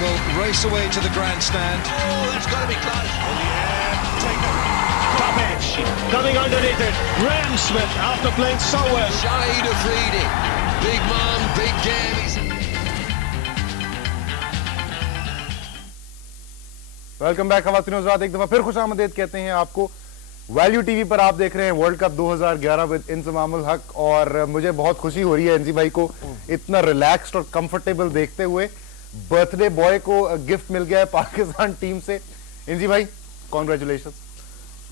will race away to the grandstand. Oh, that's got to be close. Oh, yeah, take it. Top edge, coming underneath it. Graham Smith, after playing so well. Shahid Afridi, big man, big game. Welcome back खवातीन हज़रात, एक दफा फिर खुशामदीद कहते हैं आपको। Value TV पर आप देख रहे हैं वर्ल्ड कप 2011 विद इंजमामुल हक, और मुझे बहुत खुशी हो रही है एनजी भाई को इतना रिलैक्स्ड और कंफर्टेबल देखते हुए। बर्थडे बॉय को गिफ्ट मिल गया है पाकिस्तान टीम से। एनजी भाई कॉन्ग्रेचुलेशंस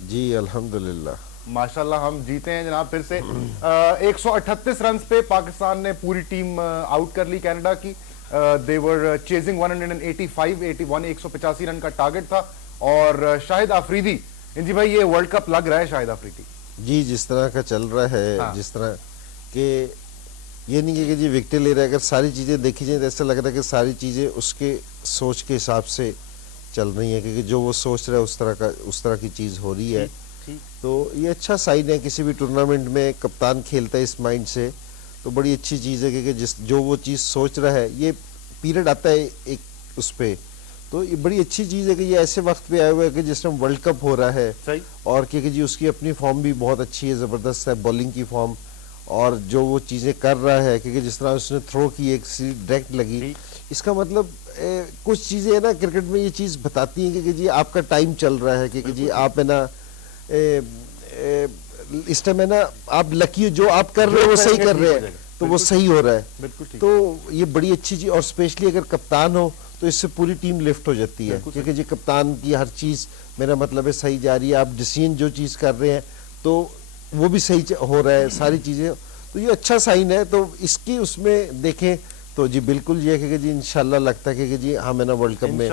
जी, अल्हम्दुलिल्लाह माशाल्लाह। हम जीते हैं जनाब फिर से। 138 रन पे पाकिस्तान ने पूरी टीम आउट कर ली कनाडा की। दे वर चेजिंग 185 185 रन का टारगेट था। और शाहिद आफरीदी, जी भाई ये वर्ल्ड कप लग रहा है शाहिद आफरीदी जी जिस तरह का चल रहा है। हाँ। जिस तरह के ये नहीं है कि जी विकेट ले रहा है, अगर सारी चीजें देखी जाए तो ऐसा लग रहा है कि सारी चीजें उसके सोच के हिसाब से चल रही है, क्योंकि जो वो सोच रहा है उस तरह की चीज हो रही है। तो ये अच्छा साइन है, किसी भी टूर्नामेंट में कप्तान खेलता है इस माइंड से तो बड़ी अच्छी चीज़ है, क्योंकि जो वो चीज़ सोच रहा है, ये पीरियड आता है एक उस पे, तो ये बड़ी अच्छी चीज़ है कि ये ऐसे वक्त पे आया हुआ है कि जिस टाइम वर्ल्ड कप हो रहा है। सही। और क्योंकि जी उसकी अपनी फॉर्म भी बहुत अच्छी है, ज़बरदस्त है बॉलिंग की फॉर्म, और जो वो चीज़ें कर रहा है, क्योंकि जिस तरह उसने थ्रो की एक डायरेक्ट लगी, इसका मतलब कुछ चीज़ें है ना क्रिकेट में ये चीज़ बताती हैं कि जी आपका टाइम चल रहा है, क्योंकि जी आप है ना इस टाइम है ना आप लकी, जो आप कर रहे हो वो सही कर रहे हैं, तो वो सही हो रहा है। तो ये बड़ी अच्छी चीज, और स्पेशली अगर कप्तान हो तो इससे पूरी टीम लिफ्ट हो जाती है, क्योंकि जी कप्तान की हर चीज, मेरा मतलब है, सही जा रही है। आप डिसीजन जो चीज कर रहे हैं तो वो भी सही हो रहा है, सारी चीजें, तो ये अच्छा साइन है। तो इसकी उसमें देखें तो जी बिल्कुल ये है कि जी इंशाल्लाह लगता है कि जी हम है ना वर्ल्ड कप में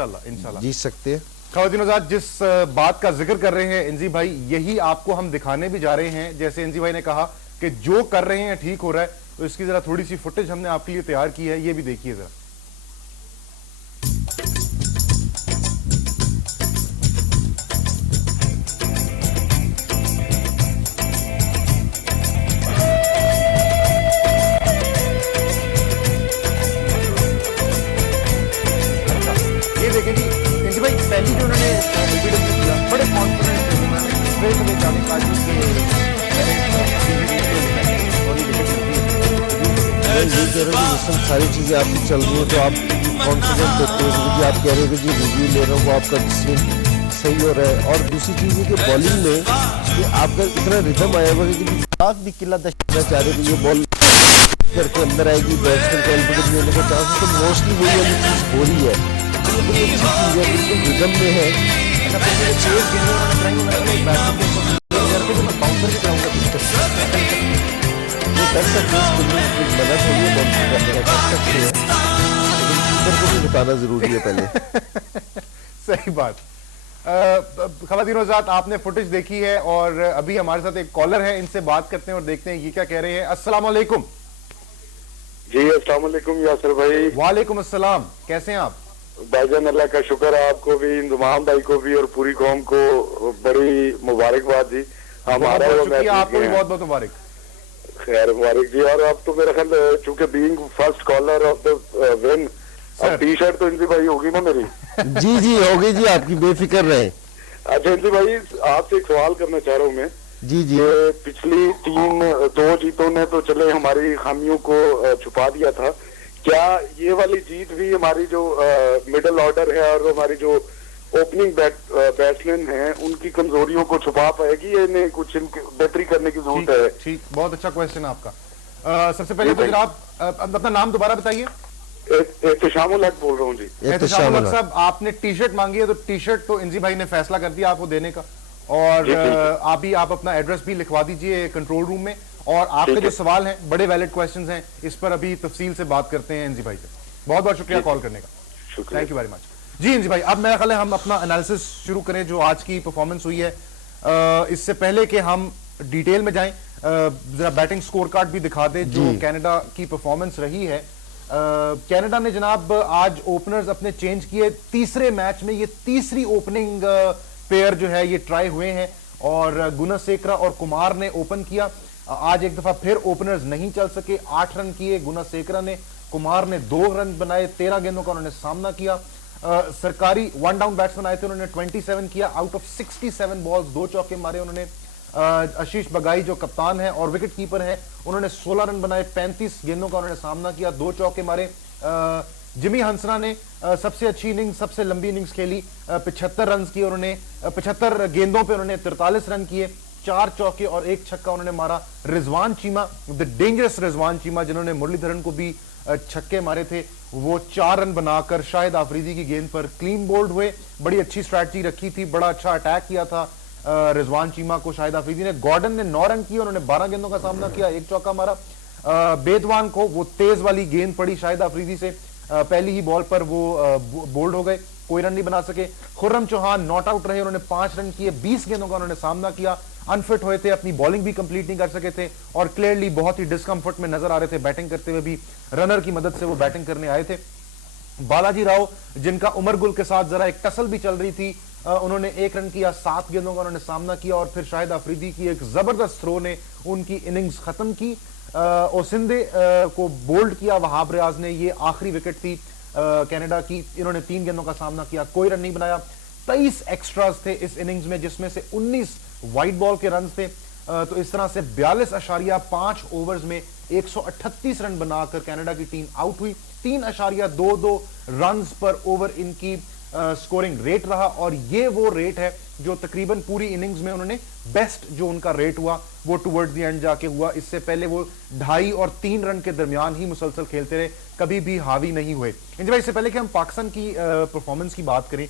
जीत सकते हैं। खवातीन हज़रात, जिस बात का जिक्र कर रहे हैं एनजी भाई, यही आपको हम दिखाने भी जा रहे हैं। जैसे एनजी भाई ने कहा कि जो कर रहे हैं ठीक हो रहा है, तो इसकी जरा थोड़ी सी फुटेज हमने आपके लिए तैयार की है, ये भी देखिए जरा। ये देखें जी, एनजी भाई पहली जो उन्होंने किया, बड़े कॉन्फिडेंस थे, उन्होंने सारी चीजें आपकी चल रही है तो आप कॉन्फिडेंट होते हो कि आप कह रहे हो कि जी रिव्यू ले रहा हूँ, वो आपका डिसीजन सही हो रहा है। और दूसरी चीज है कि बॉलिंग में कि आपका इतना रिदम आया हुआ है कि आप भी किला दशना चाह रहे हो, ये बॉल करके अंदर आएगी, बैट्समैन का एल्बिडम होने का चांस है, तो मोस्टली वही वाली चीज हो रही है। तो ये बड़ी अच्छी चीज है, बिल्कुल रिदम में है। बताना जरूरी है पहले। सही बात। खवातीन हज़रात, आपने फुटेज देखी है और अभी हमारे साथ एक कॉलर है, इनसे बात करते हैं और देखते हैं ये क्या कह रहे हैं। अस्सलाम वालेकुम। जी अस्सलाम वालेकुम यासिर भाई। वालेकुम अस्सलाम, कैसे हैं आप? भाईजान अल्लाह का शुक्र है, आपको भी, इंजमाम भाई को भी और पूरी कौम को बड़ी मुबारकबाद जी। हमारा आपको भी बहुत बहुत मुबारक। खैर मुबारक जी। और अब तो मेरा ख्याल चूंकि being first caller of the win, अब टी शर्ट तो इनकी भाई होगी ना मेरी। जी जी होगी जी, आपकी बेफिक्र रहे। अच्छा इनकी भाई, आपसे एक सवाल करना चाह रहा हूँ मैं। जी जी। पिछली 2 जीतों ने तो चले हमारी खामियों को छुपा दिया था, क्या ये वाली जीत भी हमारी जो मिडिल ऑर्डर है और हमारी जो ओपनिंग बैट्समैन हैं उनकी कमजोरियों को छुपा पाएगी, या इन्हें कुछ बेहतरी करने की जरूरत है? ठीक, बहुत अच्छा क्वेश्चन आपका। सबसे पहले तो जनाब अपना नाम दोबारा बताइए। एहतिशामुल हक बोल रहा हूँ जी। एहतिशामुल हक साहब, आपने टी शर्ट मांगी है तो टी शर्ट तो इंजी भाई ने फैसला कर दिया आपको देने का, और आप अपना एड्रेस भी लिखवा दीजिए कंट्रोल रूम में। और आपके जो सवाल हैं बड़े वैलिड क्वेश्चंस हैं, इस पर अभी तफसील से बात करते हैं इंजी भाई से। बहुत बहुत शुक्रिया कॉल करने का, थैंक यू वेरी मच। जी इंजी भाई, अब मेरा ख्याल है हम अपना एनालिसिस शुरू करें जो आज की परफॉर्मेंस हुई है। इससे पहले कि हम डिटेल में जाएं, जरा बैटिंग स्कोर कार्ड भी दिखा दे जो कनाडा की परफॉर्मेंस रही है। कनाडा ने जनाब आज ओपनर्स अपने चेंज किए तीसरे मैच में। ये तीसरी ओपनिंग पेयर जो है ये ट्राई हुए हैं, और गुनासेकरा और कुमार ने ओपन किया। आज एक दफा फिर ओपनर्स नहीं चल सके, 8 रन किए गुनासेकरा ने, कुमार ने 2 रन बनाए, 13 गेंदों का उन्होंने सामना किया। सरकारी वन डाउन बैट्समैन आए थे, उन्होंने 27 किया आउट ऑफ 67 बॉल्स, 2 चौके मारे उन्होंने। आशीष बगाई जो कप्तान है और विकेट कीपर है, उन्होंने 16 रन बनाए, 35 गेंदों का उन्होंने सामना किया, 2 चौके मारे। जिमी हंसना ने सबसे अच्छी इनिंग्स, सबसे लंबी इनिंग्स खेली, 75 रन किए उन्होंने, 75 गेंदों पे उन्होंने 43 रन किए, 4 चौके और 1 छक्का उन्होंने मारा। रिजवान चीमा, द डेंजरस रिजवान चीमा, जिन्होंने मुरलीधरन को भी छक्के मारे थे, वो 4 रन बनाकर शाहिद आफरीदी की गेंद पर क्लीन बोल्ड हुए। बड़ी अच्छी स्ट्रैटेजी रखी थी, बड़ा अच्छा अटैक किया था रिजवान चीमा को शाहिद आफरीदी ने। गॉर्डन ने 9 रन किए, उन्होंने 12 गेंदों का सामना किया, 1 चौका मारा। बेदवान को वो तेज वाली गेंद पड़ी शाहिद आफरीदी से, पहली ही बॉल पर वो बोल्ड हो गए, कोई रन नहीं बना सके। खुर्रम चौहान नॉट आउट रहे, उन्होंने 5 रन किए, 20 गेंदों का उन्होंने सामना किया, अनफिट हुए थे, अपनी बॉलिंग भी कंप्लीट नहीं कर सके थे और क्लियरली बहुत ही डिस्कंफर्ट में नजर आ रहे थे बैटिंग करते हुए भी। रनर की मदद से वो बैटिंग करने आए थे। बालाजी राव, जिनका उमर गुल के साथ जरा एक टसल भी चल रही थी, उन्होंने 1 रन किया, 7 गेंदों का उन्होंने सामना किया और फिर शाहिद आफरीदी की एक जबरदस्त थ्रो ने उनकी इनिंग्स खत्म की। ओसिंदे को बोल्ड किया वहाब रियाज ने, ये आखिरी विकेट थी कनाडा की, इन्होंने 3 गेंदों का सामना किया, कोई रन नहीं बनाया। 23 एक्स्ट्राज थे इस इनिंग्स में, जिसमें से 19 वाइट बॉल के रन थे। तो इस तरह से 42.5 ओवर्स में 138 रन बनाकर कनाडा की टीम आउट हुई। 3.22 रन पर ओवर इनकी स्कोरिंग रेट रहा और ये वो रेट है जो तकरीबन पूरी इनिंग्स में उन्होंने बेस्ट जो उनका रेट हुआ वो टुवर्ड्स द एंड जाके हुआ। इससे पहले वो 2.5 और 3 रन के दरमियान ही मुसलसल खेलते रहे, कभी भी हावी नहीं हुए। भाई, इससे पहले कि हम पाकिस्तान की परफॉर्मेंस की बात करें,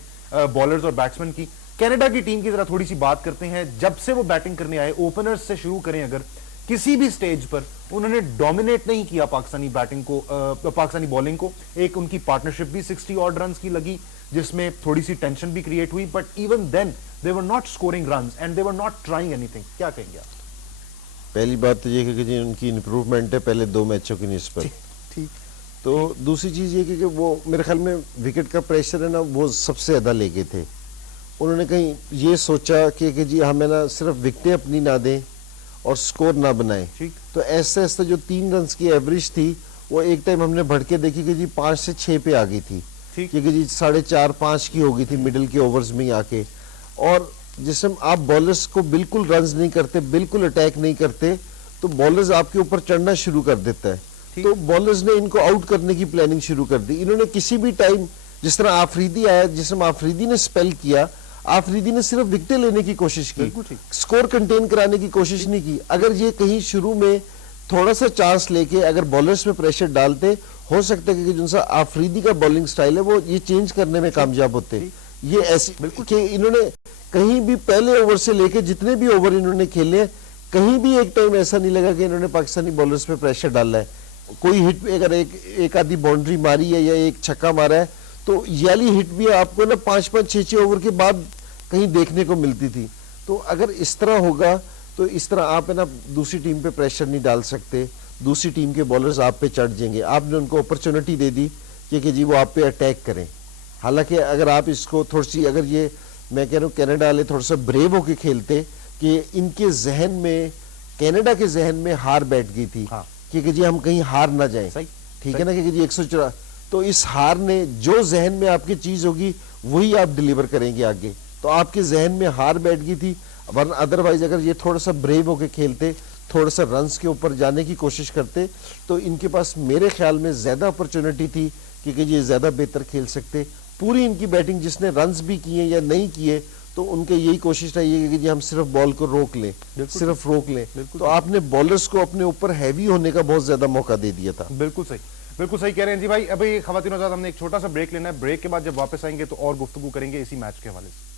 बॉलर्स और बैट्समैन की, कनाडा की टीम की जरा थोड़ी सी बात करते हैं। जब से वो बैटिंग करने आए, ओपनर्स से शुरू करें अगर, किसी भी स्टेज पर उन्होंने डोमिनेट नहीं किया पाकिस्तानी बैटिंग को, पाकिस्तानी बॉलिंग को। एक उनकी पार्टनरशिप भी 60 ऑड रन की लगी, जिसमें थोड़ी सी टेंशन भी क्रिएट हुई, but even then they were not scoring runs and they were not trying anything. क्या कहेंगे आप? पहली बात तो ये कि जी उनकी इंप्रूवमेंट है पहले 2 मैचों की निस्बत। ठीक। तो दूसरी चीज ये कि वो मेरे ख्याल में विकेट का प्रेशर है ना, वो सबसे ज्यादा लेके थे। उन्होंने कहीं ये सोचा कि जी हमें ना सिर्फ विकेटें अपनी ना दें और स्कोर ना बनाए। तो ऐसे ऐसे जो 3 रन की एवरेज थी, वो एक टाइम हमने बढ़ के देखी कि जी 5 से 6 पे आ गई थी, क्योंकि जी 4.5-5 की हो गई थी मिडिल के ओवर्स में आके। और जिसमें आप बॉलर्स को बिल्कुल रन्स नहीं करते, बिल्कुल अटैक नहीं करते, तो बॉलर्स आपके ऊपर चढ़ना शुरू कर देता है। तो बॉलर्स ने इनको आउट करने की प्लानिंग शुरू कर दी। इन्होंने किसी भी टाइम, जिस तरह आफरीदी आया, जिसमें आफरीदी ने स्पेल किया, आफरीदी ने सिर्फ विकेटें लेने की कोशिश की, स्कोर कंटेन कराने की कोशिश नहीं की। अगर ये कहीं शुरू में थोड़ा सा चांस लेके अगर बॉलर्स में प्रेशर डालते, हो सकता है कि जो आफरीदी का बॉलिंग स्टाइल है वो ये चेंज करने में कामयाब होते। ये ऐसी कि इन्होंने कहीं भी पहले ओवर से लेके जितने भी ओवर इन्होंने खेले, कहीं भी एक टाइम ऐसा नहीं लगा कि इन्होंने पाकिस्तानी बॉलर्स पे प्रेशर डाला है। कोई हिट, अगर एक आधी बाउंड्री मारी है या एक छक्का मारा है, तो याली हिट भी आपको ना 5-5, 6-6 ओवर के बाद कहीं देखने को मिलती थी। तो अगर इस तरह होगा तो इस तरह आप है ना दूसरी टीम पे प्रेशर नहीं डाल सकते, दूसरी टीम के बॉलर्स आप पे चढ़ जाएंगे। आपने उनको अपॉर्चुनिटी दे दी कि जी वो आप पे अटैक करें। हालांकि अगर आप इसको थोड़ी सी, अगर ये मैं कह रहा हूँ कनाडा वाले थोड़ा सा ब्रेव होके खेलते कि इनके जहन में, कनाडा के जहन में हार बैठ गई थी कि जी हम कहीं हार ना जाएं, ठीक है ना, कि जी 104, तो इस हार ने जो जहन में आपकी चीज होगी वही आप डिलीवर करेंगे आगे। तो आपके जहन में हार बैठ गई थी, वरना अदरवाइज अगर ये थोड़ा सा ब्रेव होके खेलते, थोड़ा सा रन्स के ऊपर जाने की कोशिश करते, तो इनके पास मेरे ख्याल में ज्यादा अपॉर्चुनिटी थी कि ये ज्यादा बेहतर खेल सकते। पूरी इनकी बैटिंग जिसने रन्स भी किए या नहीं किए, तो उनके यही कोशिश रही है कि जी हम सिर्फ बॉल को रोक लें, सिर्फ रोक लें। तो आपने बॉलर्स को अपने ऊपर हैवी होने का बहुत ज्यादा मौका दे दिया था। बिल्कुल सही, बिल्कुल सही कह रहे हैं जी भाई। अभी ख़वातीन और हमने एक छोटा सा ब्रेक लेना है, ब्रेक के बाद जब वापस आएंगे तो और गुफ्तगू करेंगे इसी मैच के हवाले से।